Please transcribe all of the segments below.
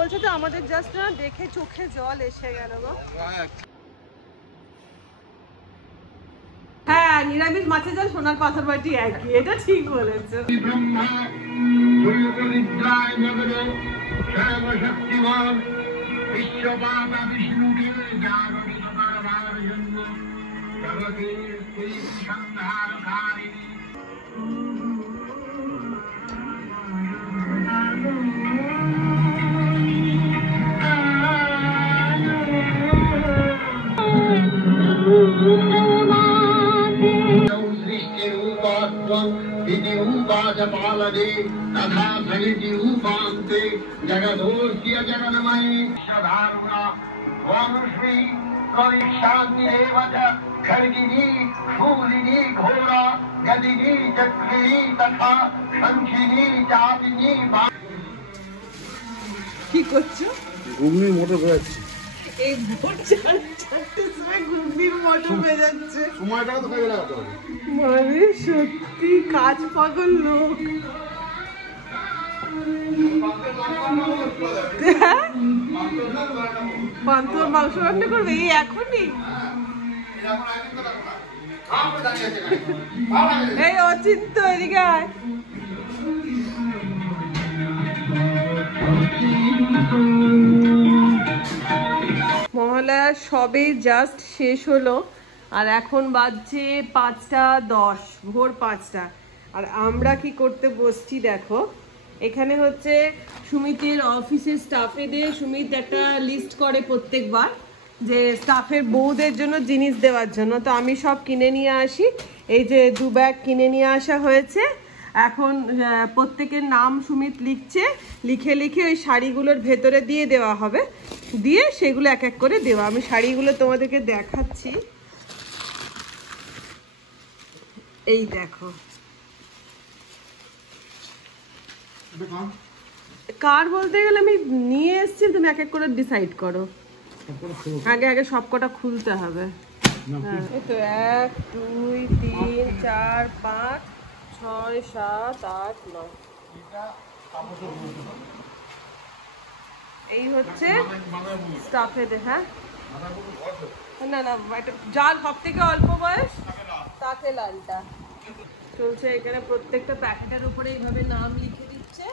বলছে তো আমাদের জাস্ট না দেখে চোখে জল এসে গেল গো। হ্যাঁ, নিরামিষ মাছের জল সোনার পাথর বাটি একই, এটা ঠিক বলেছো। কি করছো? ঘুগনির মোটর বেজাচ্ছে। এই ভোর 4টার সময় ঘুগনির মোটর বেজাচ্ছে। সময়টাও তো কাজে লাগাতে হবে। মানে সত্যি কাজ পাগল লোক। পান্তুয়ার মাংস রান্না করবে এই এখনই? এই অচিন্ত এদিকে আয়। মহালয়া সবে জাস্ট শেষ হলো আর এখন বাজছে 5:10, ভোর 5টা। আর আমরা কি করতে বসছি দেখো, এখানে হচ্ছে সুমিতের অফিসের স্টাফেদের, সুমিত একটা লিস্ট করে প্রত্যেকবার যে স্টাফের বউদের জন্য জিনিস দেওয়ার জন্য, তো আমি সব কিনে নিয়ে আসি। এই যে 2 ব্যাগ কিনে নিয়ে আসা হয়েছে। এখন প্রত্যেকের নাম সুমিত লিখছে, লিখে লিখে ওই শাড়িগুলোর ভেতরে দিয়ে দেওয়া হবে, দিয়ে সেগুলো এক এক করে দেওয়া। আমি শাড়িগুলো তোমাদেরকে দেখাচ্ছি, এই দেখো। কার বলতে গেলে আমি নিয়ে এসেছি, তুমি এক এক করে ডিসাইড করো। আগে আগে সবকটা খুলতে হবে। এই তো 1 2 3 4 5 6 7 8 9, এই হচ্ছে স্টাফেদের। হ্যাঁ না না, যার সব থেকে অল্প বয়স তাকে লালটা চলছে। এখানে প্রত্যেকটা প্যাকেটের উপরে এইভাবে নাম লিখে দিচ্ছে,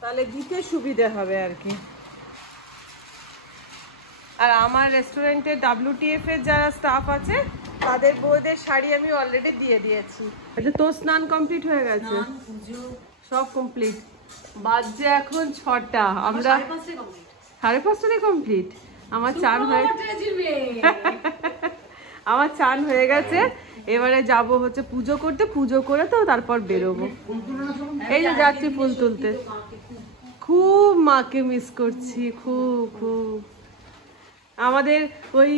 তাহলে দিতে সুবিধা হবে আর কি। আর আমার রেস্টুরেন্টে WTF এর যারা স্টাফ আছে তাদের বউদের শাড়ি আমি অলরেডি দিয়ে দিয়েছি। আচ্ছা, তোর স্নান কমপ্লিট হয়ে গেছে? সব কমপ্লিট। বাজছে এখন 6টা, আমরা 5:30 কমপ্লিট। আমার চান হয়ে আমার চান হয়ে গেছে। এবারে যাব হচ্ছে পুজো করতে, পুজো করে তো তারপর বেরোবো। এই যে যাচ্ছি ফুল তুলতে। খুব মাকে মিস করছি, খুব খুব। আমাদের ওই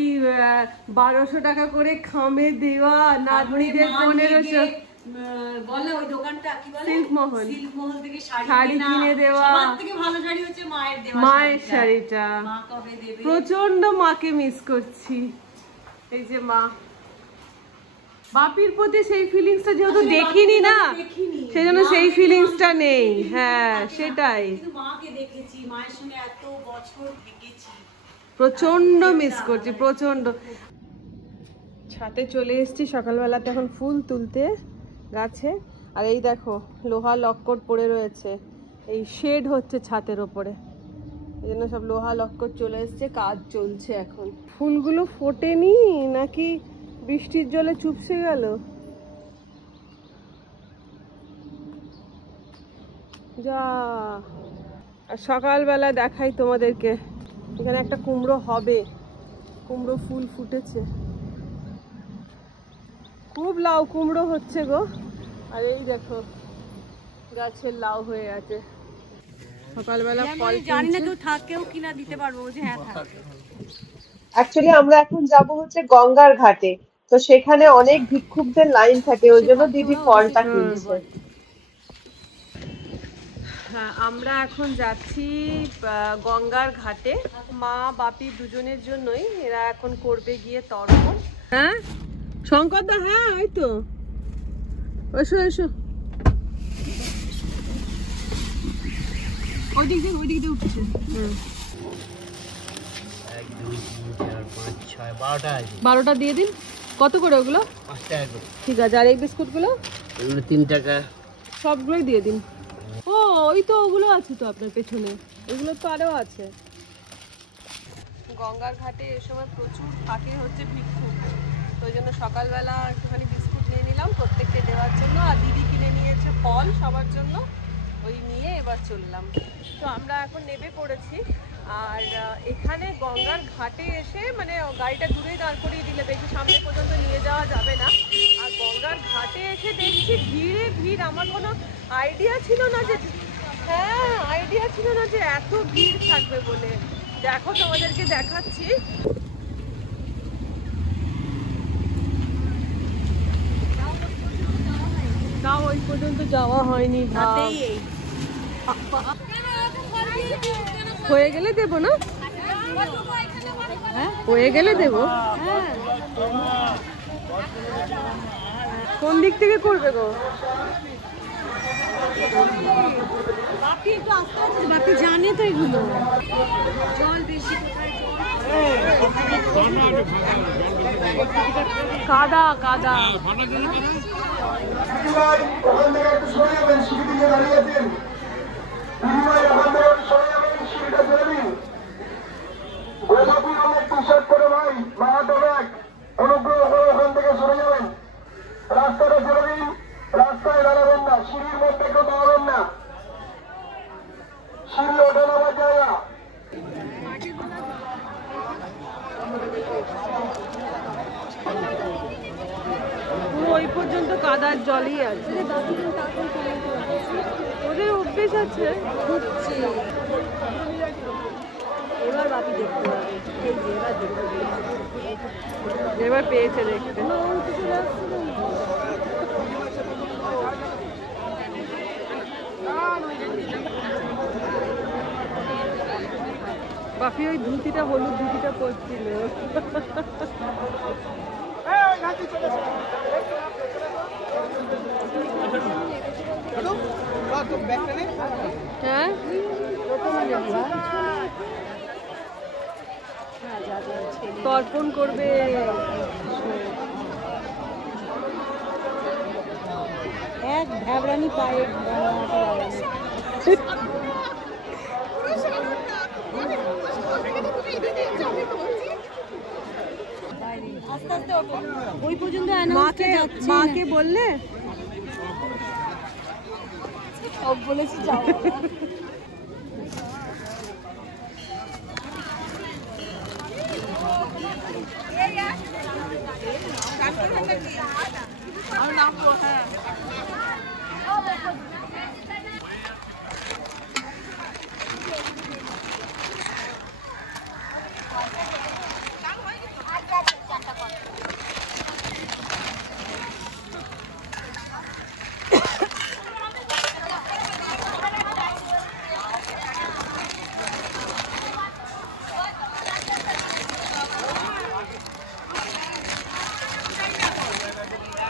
1200 টাকা করে খামে দেওয়া নাতনিদের 1500 শাড়ি কিনে দেওয়া, মায়ের শাড়িটা প্রচন্ড মাকে মিস করছি। এই যে মা, বাপির প্রতি সেই ফিলিংসটা যেহেতু দেখিনি না, সেই জন্য সেই ফিলিংসটা নেই। হ্যাঁ সেটাই, প্রচন্ড মিস করছি, প্রচন্ড। ছাদে চলে এসেছি সকালবেলাতে এখন ফুল তুলতে গাছে। আর এই দেখো লোহা লক্কর পড়ে রয়েছে, এই শেড হচ্ছে ছাদের ওপরে, এই জন্য সব লোহা লক্কর চলে এসছে, কাজ চলছে এখন। ফুলগুলো ফোটেনি নাকি বৃষ্টির জলে চুপসে গেল? যা, আর সকালবেলা দেখাই তোমাদেরকে, এখানে একটা কুমড়ো হবে, কুমড়ো ফুল ফুটেছে, খুব লাউ কুমড়ো হচ্ছে গো। আর এই দেখো গাছের লাউ হয়ে আছে। সকালবেলা ফল জানি না কেউ থাকেও কিনা দিতে পারবো যে হ্যাঁ থাকে। অ্যাকচুয়ালি আমরা এখন যাব হচ্ছে গঙ্গার ঘাটে, তো সেখানে অনেক ভিক্ষুকদের লাইন থাকে, ওই জন্য দিদি ফলটা কিনছে। হ্যাঁ, আমরা এখন যাচ্ছি গঙ্গার ঘাটে। মা বাপি দুজনের জন্যই, এরা এখন করবে গিয়ে তর্পণ। হ্যাঁ শঙ্কর দা, হ্যাঁ ওই তো, এসো এসো। ওই দিক দিয়ে উঠছে। 1 2 3 4 5 6 12টা আছে। 12টা দিয়ে দিন। কত করে ওগুলো? 5 টাকা করে। ঠিক আছে। আর এই বিস্কুটগুলো? এগুলো 3 টাকা। সবগুলোই দিয়ে দিন। ও ওই তো ওগুলো আছে তো আপনার পেছনে, ওগুলো তো আরও আছে। গঙ্গার ঘাটে এ সময় প্রচুর থাকে হচ্ছে ভিক্ষুক, তো ওই জন্য সকালবেলা একটুখানি বিস্কুট নিয়ে নিলাম প্রত্যেককে দেওয়ার জন্য, আর দিদি কিনে নিয়েছে ফল সবার জন্য, ওই নিয়ে এবার চললাম। তো আমরা এখন নেমে পড়েছি। আর এখানে গঙ্গার ঘাটে এসে মানে গাড়িটা দূরেই দাঁড় করিয়ে দিলে, বেশি সামনে পর্যন্ত নিয়ে যাওয়া যাবে না। আর গঙ্গার ঘাটে এসে দেখছি ভিড়ে ভিড়, আমার কোনো আইডিয়া ছিল না যে, হ্যাঁ আইডিয়া ছিল না যে এত ভিড় থাকবে বলে। দেখো তোমাদেরকে দেখাচ্ছি। তাও ওই পর্যন্ত যাওয়া হয়নি। হয়ে গেলে দেবো না? হয়ে গেলে দেবো। কোন দিক থেকে করবে গো? বাপি জানে তো এগুলো। জল বেশি কাদা কাদা। রাস্তাটা ছেড়ে দিন, রাস্তায় দাঁড়াবেন না, সিঁড়ির মধ্যে কেউ দাঁড়াবেন না, সিঁড়ি ওঠে নামার জায়গা। ওই পর্যন্ত কাদার জলই আছে, ওদের অভ্যেস আছে। এবার বাপি দেখতে পাবে, এবার পেয়েছে দেখতে। বাপি ওই ধুতিটা, হলুদ ধুতিটা পরছিল। হ্যাঁ তর্পণ করবে। এক ভ্যাবরানি পায়ে ওই পর্যন্ত মাকে বললে? সব বলেছি যাও।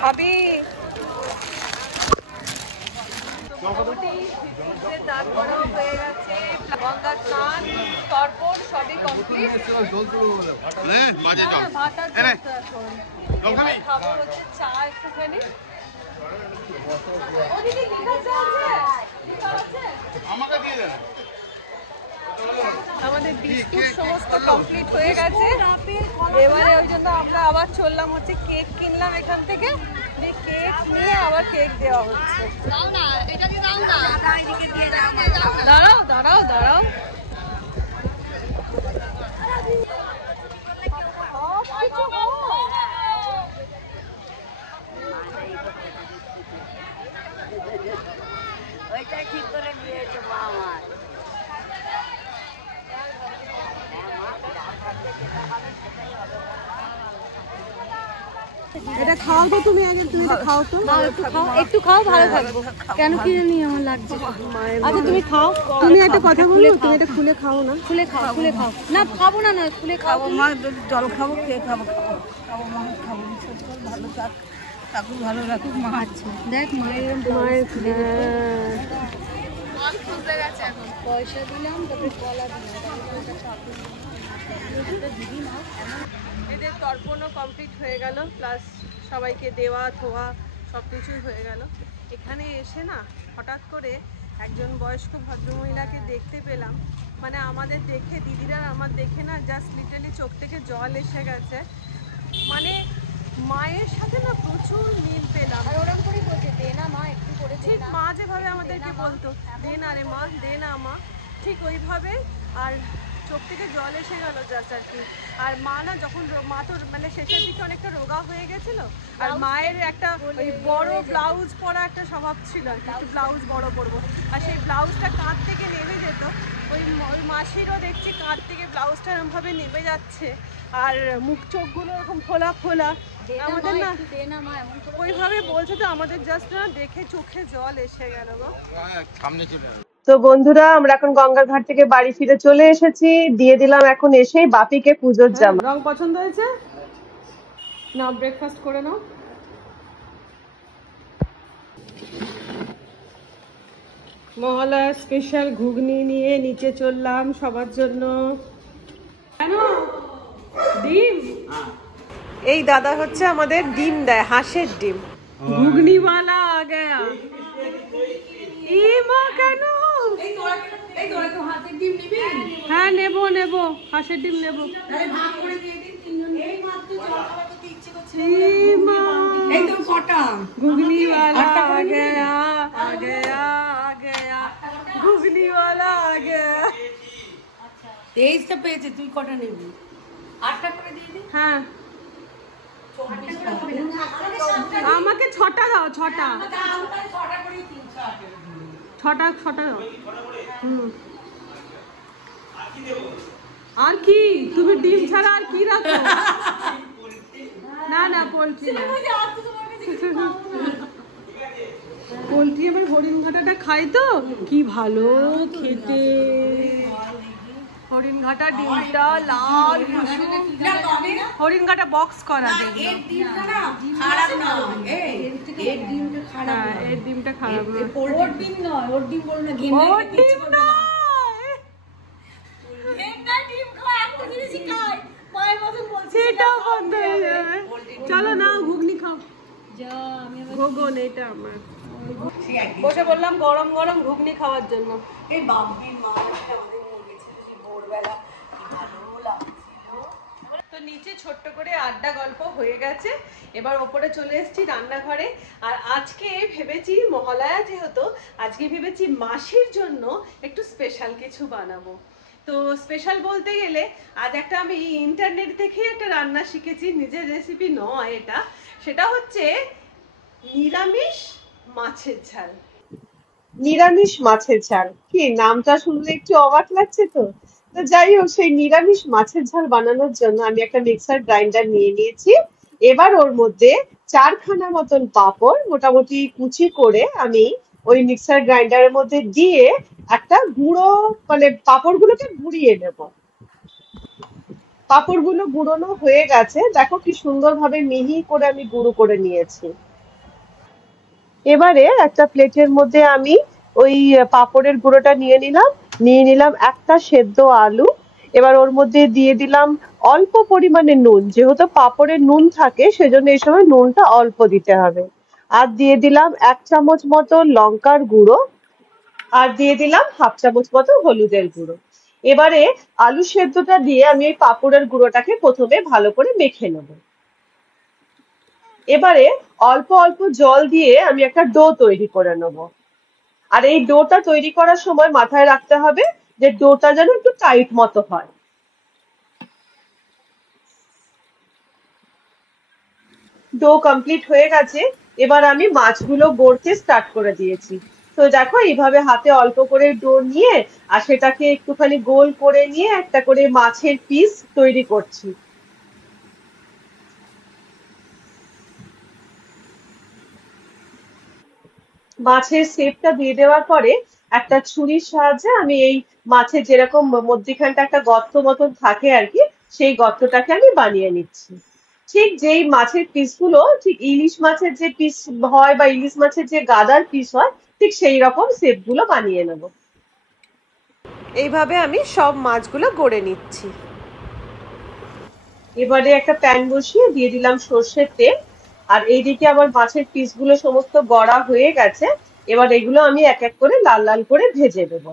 ভাবি দান করাও হয়ে গেছে, গঙ্গা স্নান তর্পণ সবই কমপ্লিট। ভাত আর এখন খাবো হচ্ছে চা একটুখানি। ওদিকে লিকার চা আছে? লিকার আছে? আমাকে দিয়ে দেন। আমাদের বিস্কুট সমস্ত কমপ্লিট হয়ে গেছে। এবারে ওই জন্য আমরা আবার চললাম হচ্ছে, কেক কিনলাম এখান থেকে, কেক নিয়ে আবার কেক দেওয়া হচ্ছে। দাঁড়াও দাঁড়াও দাঁড়াও। ওইটাই ঠিক করে নিয়েছে মা আমার। এটা খাও তো তুমি, আগে তুমি তো খাও তো। একটু খাও, ভালো থাকবো। কেন কিনে নিয়ে আমার লাগছে? আচ্ছা তুমি খাও। তুমি একটা কথা বলো, তুমি এটা খুলে খাও না। খুলে খাও, খুলে খাও। না খাবো না, না খুলে খাবো। মা জল খাবো, খেয়ে খাবো, খাবো মা, খাবো ভালো থাক, ঠাকুর ভালো রাখুক মা। আচ্ছা দেখ মায়ের মায়ের পয়সা দিলাম তারপরে কলা দিলাম দিদি না এদের তর্পণও কমপ্লিট হয়ে গেল, প্লাস সবাইকে দেওয়া থোয়া সব কিছুই হয়ে গেল। এখানে এসে না হঠাৎ করে একজন বয়স্ক ভদ্রমহিলাকে দেখতে পেলাম, মানে আমাদের দেখে, দিদিরা আমার দেখে না জাস্ট লিটারলি চোখ থেকে জল এসে গেছে। মানে মায়ের সাথে না প্রচুর মিল পেলাম। ওরকম করে বলছে দে না মা একটু করে ঠিক মা যেভাবে আমাদেরকে বলতো দে না রে মা, দে না মা, ঠিক ওইভাবে। আর চোখ থেকে জল এসে গেল জাস্ট আর কি। আর মা না যখন মা তো মানে শেষের দিকে অনেকটা রোগা হয়ে গেছিল, আর মায়ের একটা ওই বড় ব্লাউজ পরা একটা স্বভাব ছিল আর কি, একটু ব্লাউজ বড় পরবো, আর সেই ব্লাউজটা কাঁধ থেকে নেমে যেত। ওই মাসিরও দেখছি কাঁধ থেকে ব্লাউজটা এরকমভাবে নেমে যাচ্ছে, আর মুখ চোখগুলো এরকম ফোলা ফোলা। আমাদের না ওইভাবে বলছে তো আমাদের জাস্ট না দেখে চোখে জল এসে গেল গো। তো বন্ধুরা, আমরা এখন গঙ্গার ঘাট থেকে বাড়ি ফিরে চলে এসেছি, দিয়ে দিলাম এখন এসেই বাপিকে পুজোর জামা। রং পছন্দ হয়েছে? নাও ব্রেকফাস্ট করে নাও। মহালয়া স্পেশাল ঘুগনি নিয়ে নিচে চললাম সবার জন্য। কেন ডিম? এই দাদা হচ্ছে আমাদের ডিম দেয়, হাঁসের ডিম। ঘুগনিওয়ালা আ গয়া। ই মা কেন? হ্যাঁ নেবো নেবো, হাঁসের ডিম নেবো। ঘুগনিওয়ালা আ গয়া, আ গয়া, আ গয়া, ঘুগনিওয়ালা আ গয়া। 23টা পেয়েছে, তুই কটা নিবি? 8টা করে দিয়ে দিই। হ্যাঁ আমাকে 6টা দাও, 6টা 6টা দাও। আর কি তুমি ডিম ছাড়া আর কি রাখো? না না পোলট্রি না, পোলট্রি আবার হরিণ ঘাটাটা খাই তো, কি ভালো খেতে। হরিণ ঘাটা ডিমটা লাল কুসুম, হরিণ ঘাটা বক্স করা দেখবে। এর ডিমটা না খারাপ না, এর ডিমটা খারাপ না, এর ডিমটা খারাপ না। ওর ডিম নয়, ওর ডিম বল না, ওর ডিম না, ঘেন্না ডিম খায়, একটা জিনিসই খায়, মায়ের মতন বলছিস। সেটাও বন্ধ হয়ে যাবে। চলো না ঘুগনি খাও। ঘুগন এটা আমার বসে বললাম গরম গরম ঘুগনি খাওয়ার জন্য। এই বাবি মা আমাদের মুরগি ছিল সেই ভোরবেলা, কি ভালো লাগছিল। তো নিচে ছোট্ট করে আড্ডা গল্প হয়ে গেছে, এবার ওপরে চলে এসেছি রান্নাঘরে। আর আজকে ভেবেছি মহালয়া যেহেতু, আজকে ভেবেছি মাসির জন্য একটু স্পেশাল কিছু বানাবো। তো স্পেশাল বলতে গেলে আজ একটা আমি ইন্টারনেট দেখেই একটা রান্না শিখেছি, নিজের রেসিপি নয় এটা। সেটা হচ্ছে নিরামিষ মাছের ঝাল। নিরামিষ মাছের ঝাল, কি নামটা শুনলে একটু অবাক লাগছে তো। তো যাই হোক, সেই নিরামিষ মাছের ঝাল বানানোর জন্য আমি একটা মিক্সার গ্রাইন্ডার নিয়ে নিয়েছি। এবার ওর মধ্যে 4খানা মতন পাঁপড় মোটামুটি কুচি করে আমি ওই মিক্সার গ্রাইন্ডারের মধ্যে দিয়ে একটা গুঁড়ো, মানে পাঁপড়গুলোকে গুঁড়িয়ে নেব। পাঁপড়গুলো গুঁড়োনো হয়ে গেছে, দেখো কি সুন্দরভাবে মিহি করে আমি গুঁড়ো করে নিয়েছি। এবারে একটা প্লেটের মধ্যে আমি ওই পাঁপড়ের গুঁড়োটা নিয়ে নিলাম একটা সেদ্ধ আলু। এবার ওর মধ্যে দিয়ে দিলাম অল্প পরিমাণে নুন, যেহেতু পাঁপড়ে নুন থাকে সেজন্য এই সময় নুনটা অল্প দিতে হবে। আর দিয়ে দিলাম 1 চামচ মতো লঙ্কার গুঁড়ো, আর দিয়ে দিলাম 1/2 চামচ মতো হলুদের গুঁড়ো। এবারে আলু সেদ্ধটা দিয়ে আমি এই পাঁপড়ের গুঁড়োটাকে প্রথমে ভালো করে মেখে নেব। এবারে অল্প অল্প জল দিয়ে আমি একটা ডো তৈরি করে নেব। আর এই ডোটা তৈরি করার সময় মাথায় রাখতে হবে যে ডোটা যেন একটু টাইট মতো হয়। ডো কমপ্লিট হয়ে গেছে, এবার আমি মাছগুলো গড়তে স্টার্ট করে দিয়েছি। তো দেখো এইভাবে হাতে অল্প করে ডো নিয়ে আর সেটাকে একটুখানি গোল করে নিয়ে একটা করে মাছের পিস তৈরি করছি। মাছের শেপটা দিয়ে দেওয়ার পরে একটা ছুরির সাহায্যে আমি এই মাছের যেরকম মধ্যিখানটা একটা গর্ত মতন থাকে আর কি, সেই গর্তটাকে আমি বানিয়ে নিচ্ছি। ঠিক যেই মাছের পিসগুলো ঠিক ইলিশ মাছের যে পিস হয় বা ইলিশ মাছের যে গাদার পিস হয় ঠিক সেই রকম শেপ গুলো বানিয়ে নেব। এইভাবে আমি সব মাছগুলো গড়ে নিচ্ছি। এবারে একটা প্যান বসিয়ে দিয়ে দিলাম সর্ষের তেল। আর এইদিকে আবার মাছের পিসগুলো সমস্ত গড়া হয়ে গেছে। এবার এগুলো আমি এক এক করে লাল লাল করে ভেজে দেব।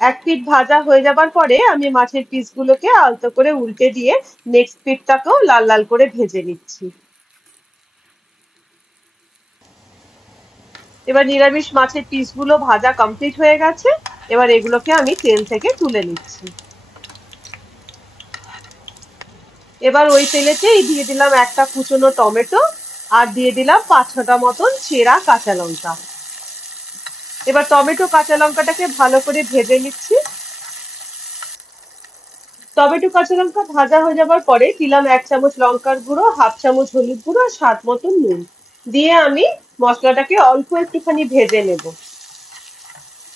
এক পিঠ ভাজা হয়ে যাবার পরে আমি মাছের পিসগুলোকে আলতো করে উল্টে দিয়ে নেক্সট পিঠটাকেও লাল লাল করে ভেজে নিচ্ছি। এবার নিরামিষ মাছের পিসগুলো ভাজা কমপ্লিট হয়ে গেছে। এবার এগুলোকে আমি তেল থেকে তুলে নিচ্ছি। এবার ওই তেলেতেই দিয়ে দিলাম একটা কুচনো টমেটো আর দিয়ে দিলাম 5-6টা মতন চেরা কাঁচা লঙ্কা। এবার টমেটো কাঁচা লঙ্কাটাকে ভালো করে ভেজে নিচ্ছি। টমেটো কাঁচা লঙ্কা ভাজা হয়ে যাবার পরে দিলাম 1 চামচ লঙ্কার গুঁড়ো, 1/2 চামচ হলুদ গুঁড়ো আর স্বাদ মতন নুন দিয়ে আমি মশলাটাকে অল্প একটুখানি ভেজে নেব।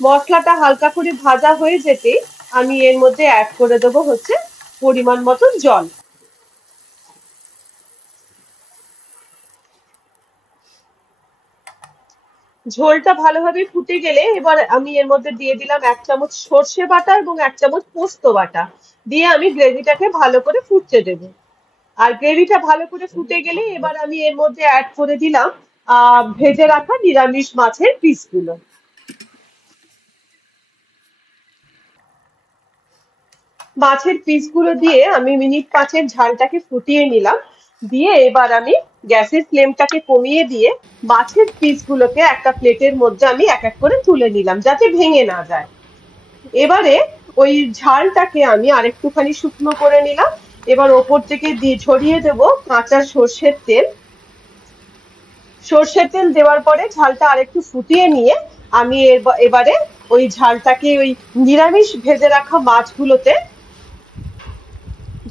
মশলাটা হালকা করে ভাজা হয়ে যেতে আমি এর মধ্যে অ্যাড করে দেবো হচ্ছে পরিমাণ মতন জল। ঝোলটা ভালোভাবে ফুটে গেলে এবার আমি এর মধ্যে দিয়ে দিলাম 1 চামচ সর্ষে বাটা এবং 1 চামচ পোস্ত বাটা দিয়ে আমি গ্রেভিটাকে ভালো করে ফুটতে দেবো। আর গ্রেভিটা ভালো করে ফুটে গেলে এবার আমি এর মধ্যে অ্যাড করে দিলাম ভেজে রাখা নিরামিষ মাছের পিসগুলো। মাছের পিসগুলো দিয়ে আমি মিনিট 5 ঝালটাকে ফুটিয়ে নিলাম। দিয়ে এবার আমি গ্যাসের ফ্লেমটাকে কমিয়ে দিয়ে মাছের পিসগুলোকে একটা প্লেটের মধ্যে আমি এক এক করে তুলে নিলাম যাতে ভেঙে না যায়। এবারে ওই ঝালটাকে আমি আরেকটুখানি শুকনো করে নিলাম। এবার ওপর থেকে দিয়ে ছড়িয়ে দেব কাঁচা সর্ষের তেল। সর্ষের তেল দেওয়ার পরে ঝালটা আরেকটু ফুটিয়ে নিয়ে আমি এবারে ওই ঝালটাকে ওই নিরামিষ ভেজে রাখা মাছগুলোতে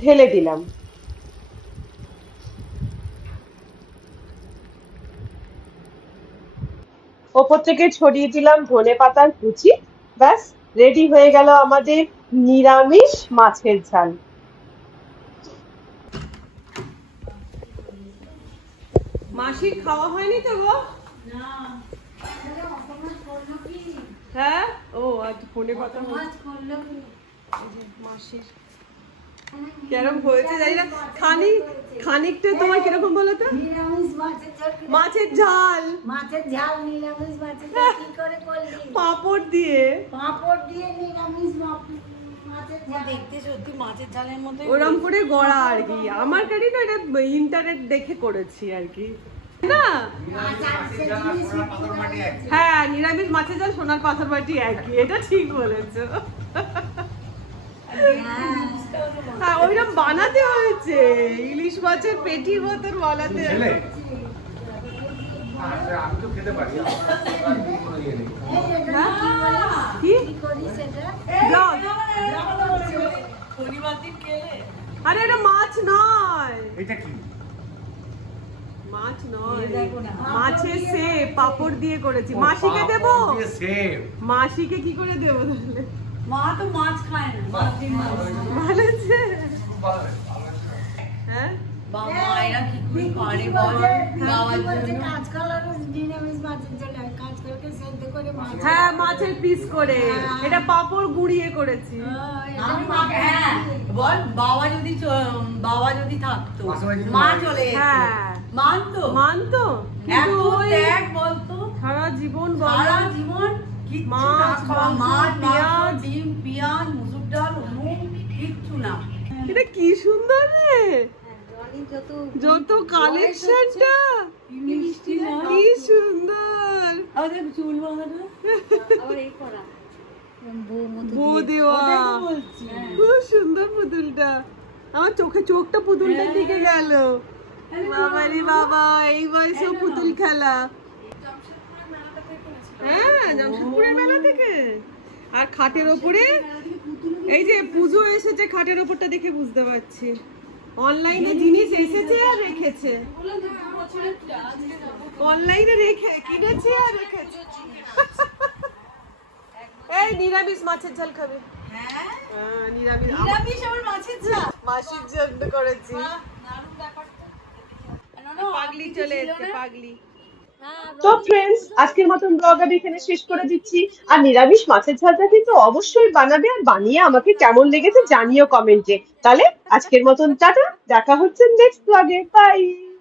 ঢেলে দিলাম। ওপর থেকে ছড়িয়ে দিলাম ধনেপাতার কুচি। ব্যাস রেডি হয়ে গেল আমাদের নিরামিষ মাছের ঝাল। মাসির খাওয়া হয়নি তো গো? হ্যাঁ, ও আজ ফোনে কথা মাসির কেরম হয়েছে জানি না। খানিকটা তোমার কিরকম বলো তো? মাছের ঝাল। মাছের ঝাল নিরামিষ মাছের ঝাল কি করে করলি? পাঁপড় দিয়ে নিরামিষ মাছের ঝাল দেখতে সত্যি মাছের ঝালের মতো ওরম করে গড়া আর কি। আমার কাছে না এটা ইন্টারনেট দেখে করেছি আর কি না। হ্যাঁ, নিরামিষ মাছের ঝাল সোনার পাথর বাটি একই, এটা ঠিক বলেছো। হ্যাঁ, ওইরকম বানাতে হয়েছে, ইলিশ মাছের পেটির মতন বানাতে হয়েছে। আমি তো খেতে পারি। কি আরে এটা মাছ নয়, এটা কি মাছ নয়, মাছের সেপ পাপড় দিয়ে করেছি। মাসিকে দেবো? মাসিকে কি করে দেবো তাহলে? মা তো মাছ খায় না। ভালো আছে? হ্যাঁ বাবা এরা কি করে করে বল? বাবা বলছে কাঁচকলা নিরামিষ মাছের ঝাল, কাঁচকলাকে সেদ্ধ করে মাছ। হ্যাঁ, মাছের পিস করে এটা পাপড় গুঁড়িয়ে করেছি। হ্যাঁ বল, বাবা যদি থাকতো মা চলে যেত। হ্যাঁ মানতো কিন্তু ওই বলতো সারা জীবন সারা জীবন মাছ, মাছ, পেঁয়াজ, ডিম, পেঁয়াজ, মুসুর ডাল, নুন কিচ্ছু না। এটা কি সুন্দর রে, যত কালেকশনটা কি সুন্দর। আমাদের চুল বাঁধাটা আবার এই করা বউ দেওয়া, খুব সুন্দর পুতুলটা। আমার চোখটা পুতুলটার দিকে গেল। বাবারে বাবা, এই বয়সেও পুতুল খেলা। হ্যাঁ, জামশেদপুরের মেলা থেকে। আর খাটের ওপরে এই যে পুজো এসেছে, খাটের ওপরটা দেখে বুঝতে পারছি অনলাইনে জিনিস এসেছে আর রেখেছে। অনলাইনে কিনেছে আর রেখেছে। এই নিরামিষ মাছের ঝাল খাবে? হ্যাঁ, নিরামিষ আমার মাছের ঝাল মাসির জন্য করেছি। পাগলি চলে এসছে পাগলি। তো ফ্রেন্ডস, আজকের মতন ব্লগ আমি এখানে শেষ করে দিচ্ছি। আর নিরামিষ মাছের ঝালটা কিন্তু অবশ্যই বানাবে, আর বানিয়ে আমাকে কেমন লেগেছে জানিও কমেন্টে। তাহলে আজকের মতন টাটা, দেখা হচ্ছে নেক্সট ব্লগে। বাই।